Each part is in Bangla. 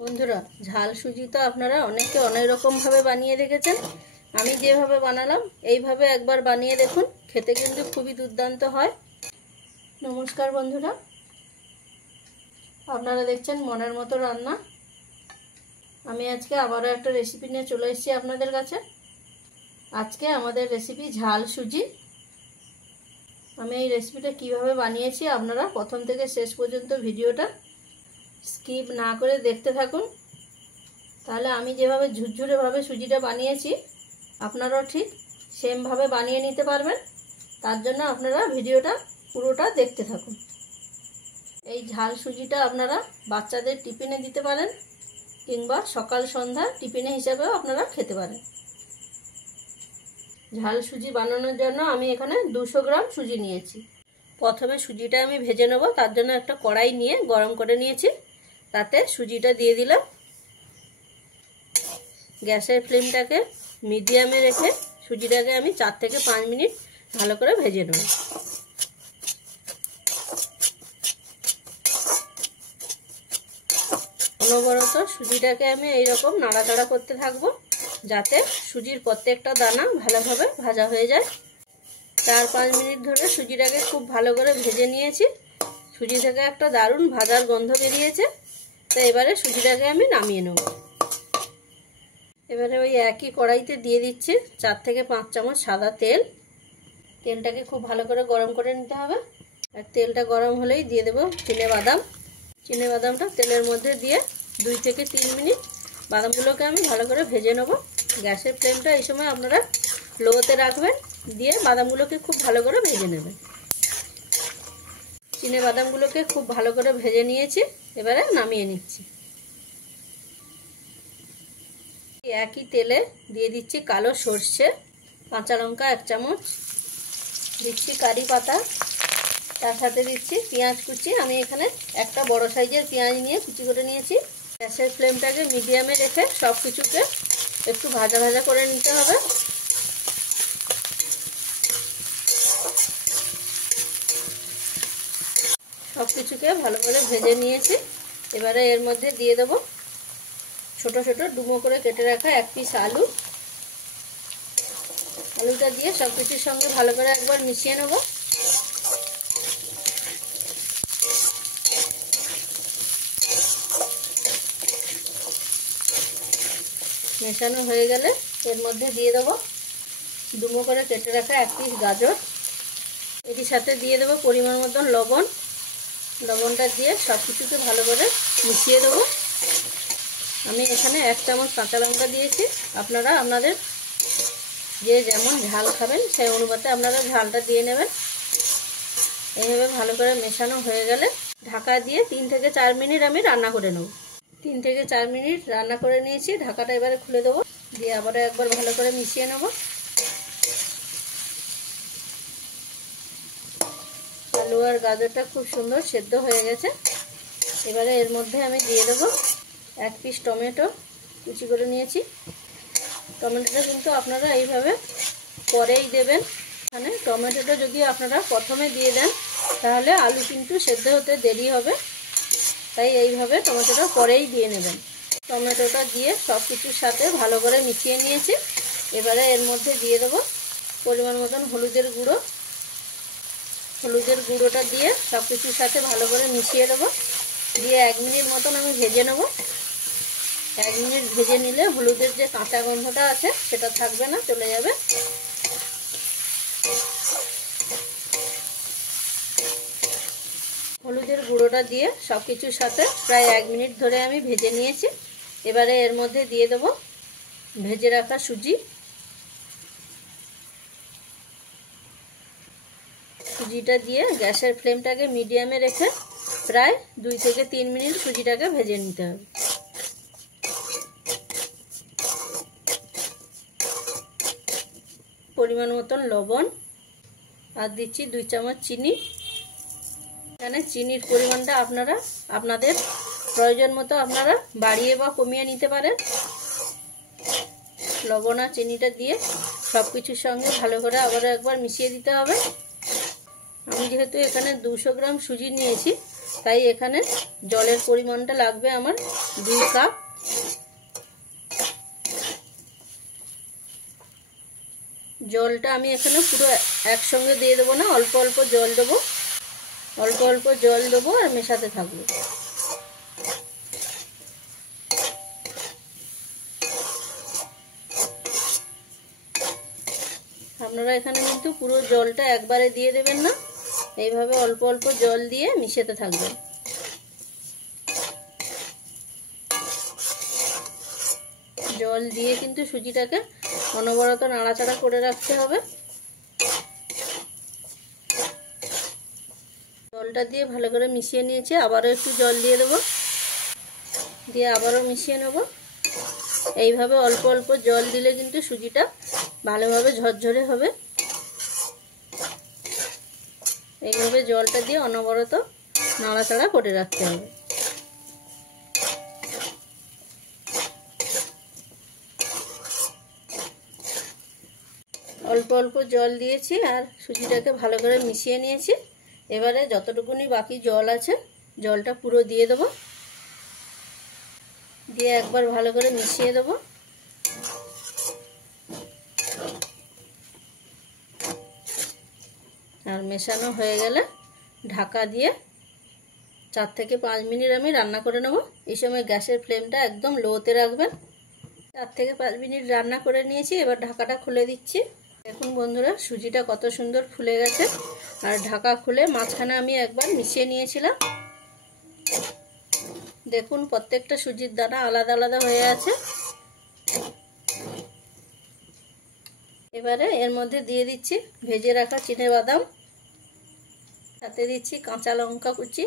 বন্ধুরা, ঝাল সুজি তো আপনারা অনেকে অনেক রকম ভাবে বানিয়ে দেখেছেন। আমি যেভাবে বানালাম এইভাবে একবার বানিয়ে দেখুন, খেতে কিন্তু খুবই দুর্দান্ত হয়। নমস্কার বন্ধুরা, আপনারা দেখছেন মনের মতো রান্না। আমি আজকে আবারও একটা রেসিপি নিয়ে চলে এসেছি আপনাদের কাছে। আজকে আমাদের রেসিপি ঝাল সুজি। আমি এই রেসিপিটা কিভাবে বানিয়েছি আপনারা প্রথম থেকে শেষ পর্যন্ত ভিডিওটা স্কিপ না করে দেখতে থাকুন। তাহলে আমি যেভাবে ঝুরঝুরেভাবে সুজিটা বানিয়েছি আপনারাও ঠিক সেমভাবে বানিয়ে নিতে পারবেন। তার জন্য আপনারা ভিডিওটা পুরোটা দেখতে থাকুন। এই ঝাল সুজিটা আপনারা বাচ্চাদের টিফিনে দিতে পারেন কিংবা সকাল সন্ধ্যা টিফিনে হিসাবেও আপনারা খেতে পারেন। ঝাল সুজি বানানোর জন্য আমি এখানে 200 গ্রাম সুজি নিয়েছি। প্রথমে সুজিটা আমি ভেজে নেব, তার জন্য একটা কড়াই নিয়ে গরম করে নিয়েছি। তাতে সুজিটা দিয়ে দিলাম। গ্যাসের ফ্লেমটাকে মিডিয়ামে রেখে সুজিটাকে আমি 4 থেকে 5 মিনিট ভালো করে ভেজে নেব। অনবরত সুজিটাকে আমি এইরকম নাড়াচাড়া করতে থাকবো যাতে সুজির প্রত্যেকটা দানা ভালোভাবে ভাজা হয়ে যায়। 4-5 মিনিট ধরে সুজিটাকে খুব ভালো করে ভেজে নিয়েছি। সুজি থেকে একটা দারুণ ভাজার গন্ধ বেরিয়েছে। তো এবারে সুজিটাকে আমি নামিয়ে নেব। এবারে ওই একই কড়াইতে দিয়ে দিচ্ছি 4 থেকে 5 চামচ সাদা তেল। তেলটাকে খুব ভালো করে গরম করে নিতে হবে। আর তেলটা গরম হলেই দিয়ে দেব চিনেবাদাম। চিনেবাদামটা তেলের মধ্যে দিয়ে 2 থেকে 3 মিনিট বাদামগুলোকে আমি ভালো করে ভেজে নেব। গ্যাসের ফ্লেমটা এই সময় আপনারা লোতে রাখবেন, দিয়ে বাদামগুলোকে খুব ভালো করে ভেজে নেবেন। চিনেবাদামগুলোকে খুব ভালো করে ভেজে নিয়েছি, এবারে নামিয়ে নিচ্ছি। একই তেলে দিয়ে দিচ্ছি কালো সর্ষে, কাঁচা লঙ্কা 1 চামচ, দিচ্ছি কারি পাতা, তার সাথে দিচ্ছি পেঁয়াজ কুচি। আমি এখানে একটা বড় সাইজের পেঁয়াজ নিয়ে কুচি করে নিয়েছি। গ্যাসের ফ্লেমটাকে মিডিয়ামে রেখে সব কিছুকে একটু ভাজা ভাজা করে নিতে হবে। সব কিছুকে ভালো করে ভেজে নিয়েছি। এবারে এর মধ্যে দিয়ে দেবো ছোট ছোট ডুমো করে কেটে রাখা 1 পিস আলু। আলুটা দিয়ে সব কিছুর সঙ্গে ভালো করে একবার মিশিয়ে নেব। মেশানো হয়ে গেলে এর মধ্যে দিয়ে দেবো ডুমো করে কেটে রাখা 1 পিস গাজর। এটির সাথে দিয়ে দেবো পরিমাণ মতন লবণ। লবণটা দিয়ে সব কিছুকে ভালো করে মিশিয়ে দেবো। আমি এখানে 1 চামচ কাঁচা লঙ্কা দিয়েছি। আপনারা আপনাদের যে যেমন ঝাল খাবেন সেই অনুপাতে আপনারা ঝালটা দিয়ে নেবেন। এইভাবে ভালো করে মেশানো হয়ে গেলে ঢাকা দিয়ে 3 থেকে 4 মিনিট আমি রান্না করে নেব। 3 থেকে 4 মিনিট রান্না করে নিয়েছি। ঢাকাটা এবারে খুলে দেবো, দিয়ে আবারও একবার ভালো করে মিশিয়ে নেব। আলু আর গাজরটা খুব সুন্দর সেদ্ধ হয়ে গেছে। এবারে এর মধ্যে আমি দিয়ে দেবো 1 পিস টমেটো কুচি করে নিয়েছি। টমেটোটা কিন্তু আপনারা এইভাবে পরেই দেবেন। মানে টমেটোটা যদি আপনারা প্রথমে দিয়ে দেন তাহলে আলু কিন্তু সেদ্ধ হতে দেরি হবে, তাই এইভাবে টমেটোটা পরেই দিয়ে নেবেন। টমেটোটা দিয়ে সব কিছুর সাথে ভালো করে মিশিয়ে নিয়েছি। এবারে এর মধ্যে দিয়ে দেবো পরিমাণ মতন হলুদের গুঁড়ো। হলুদের গুঁড়োটা দিয়ে সব কিছুর সাথে ভালো করে মিশিয়ে দেবো, দিয়ে 1 মিনিট মতন আমি ভেজে নেব। 1 মিনিট ভেজে নিলে হলুদের যে কাঁচা গন্ধটা আছে সেটা থাকবে না, চলে যাবে। হলুদের গুঁড়োটা দিয়ে সব কিছুর সাথে প্রায় 1 মিনিট ধরে আমি ভেজে নিয়েছি। এবারে এর মধ্যে দিয়ে দেবো ভেজে রাখা সুজি। সুজিটা দিয়ে গ্যাসের ফ্লেমটাকে মিডিয়ামে রেখে প্রায় 2 থেকে 3 মিনিট সুজিটাকে ভেজে নিতে হবে। পরিমাণ মতন লবণ আর দিচ্ছি 2 চামচ চিনি। এখানে চিনির পরিমাণটা আপনারা আপনাদের প্রয়োজন মতো আপনারা বাড়িয়ে বা কমিয়ে নিতে পারেন। লবণ আর চিনিটা দিয়ে সব কিছুর সঙ্গে ভালো করে আবারও একবার মিশিয়ে দিতে হবে। আমি যেহেতু এখানে 200 গ্রাম সুজি নিয়েছি তাই এখানে জলের পরিমাণটা লাগবে আমার 2 কাপ। জলটা আমি এখানে পুরো একসঙ্গে দিয়ে দেবো না, অল্প অল্প জল দেবো, অল্প অল্প জল দেবো আর মেশাতে থাকবো। আপনারা এখানে কিন্তু পুরো জলটা একবারে দিয়ে দেবেন না, এইভাবে অল্প অল্প জল দিয়ে মিশাতে থাকবেন। জল দিয়ে কিন্তু সুজিটাকে অনবরত নাড়াচাড়া করে রাখতে হবে। জলটা দিয়ে ভালো করে মিশিয়ে নিয়েছি, আবারও একটু জল দিয়ে দেবো, দিয়ে আবারও মিশিয়ে নেব। এইভাবে অল্প অল্প জল দিলে কিন্তু সুজিটা ভালোভাবে ঝরঝরে হবে। এইভাবে জলটা দিয়ে অনবরত নাড়াচাড়া করে রাখতে হবে। অল্প অল্প জল দিয়েছি আর সুজিটাকে ভালো করে মিশিয়ে নিয়েছি। এবারে যতটুকুনি বাকি জল আছে জলটা পুরো দিয়ে দেবো, দিয়ে একবার ভালো করে মিশিয়ে দেবো। আর মেশানো হয়ে গেলে ঢাকা দিয়ে 4 থেকে 5 মিনিট আমি রান্না করে নেব। এই সময় গ্যাসের ফ্লেমটা একদম লোতে রাখবেন। 4 থেকে 5 মিনিট রান্না করে নিয়েছি, এবার ঢাকাটা খুলে দিচ্ছি। দেখুন বন্ধুরা, সুজিটা কত সুন্দর ফুলে গেছে। আর ঢাকা খুলে মাঝখানে আমি একবার মিশিয়ে নিয়েছিলাম। দেখুন প্রত্যেকটা সুজির দানা আলাদা আলাদা হয়ে আছে। এবারে এর মধ্যে দিয়ে দিচ্ছি ভেজে রাখা চিনেবাদাম, সাথে দিচ্ছি কাঁচা লঙ্কা কুচি,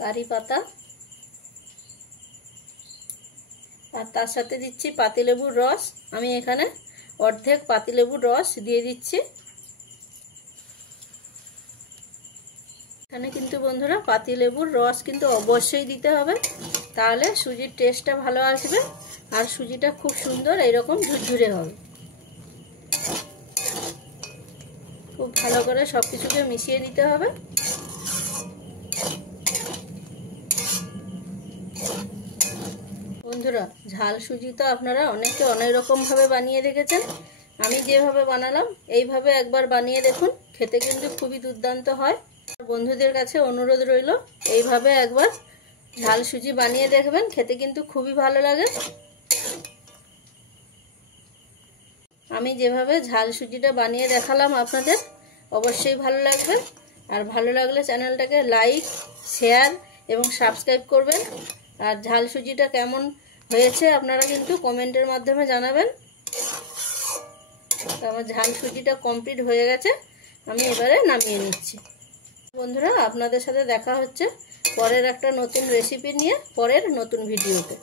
কারি পাতা, আর তার সাথে দিচ্ছি পাতিলেবুর রস। আমি এখানে অর্ধেক পাতিলেবুর রস দিয়ে দিচ্ছি। এখানে কিন্তু বন্ধুরা পাতিলেবুর রস কিন্তু অবশ্যই দিতে হবে, তাহলে সুজির টেস্টটা ভালো আসবে আর সুজিটা খুব সুন্দর এইরকম ঝুরঝুরে হবে। খুব ভালো করে সব কিছুকে মিশিয়ে নিতে হবে। বন্ধুরা, ঝাল সুজি তো আপনারা অনেকে অনেক রকমভাবে বানিয়ে দেখেছেন। আমি যেভাবে বানালাম এইভাবে একবার বানিয়ে দেখুন, খেতে কিন্তু খুবই দুর্দান্ত হয়। বন্ধুদের কাছে অনুরোধ রইল এইভাবে একবার ঝাল সুজি বানিয়ে দেখবেন, খেতে কিন্তু খুবই ভালো লাগে। আমি যেভাবে ঝাল সুজিটা বানিয়ে দেখালাম আপনাদের অবশ্যই ভালো লাগবে। আর ভালো লাগলে চ্যানেলটাকে লাইক, শেয়ার এবং সাবস্ক্রাইব করবেন। আর ঝাল সুজিটা কেমন হয়েছে আপনারা কিন্তু কমেন্টের মাধ্যমে জানাবেন। আমার ঝাল সুজিটা কমপ্লিট হয়ে গেছে, আমি এবারে নামিয়ে নিচ্ছি। বন্ধুরা, আপনাদের সাথে দেখা হচ্ছে পরের একটা নতুন রেসিপি নিয়ে, পরের নতুন ভিডিওতে।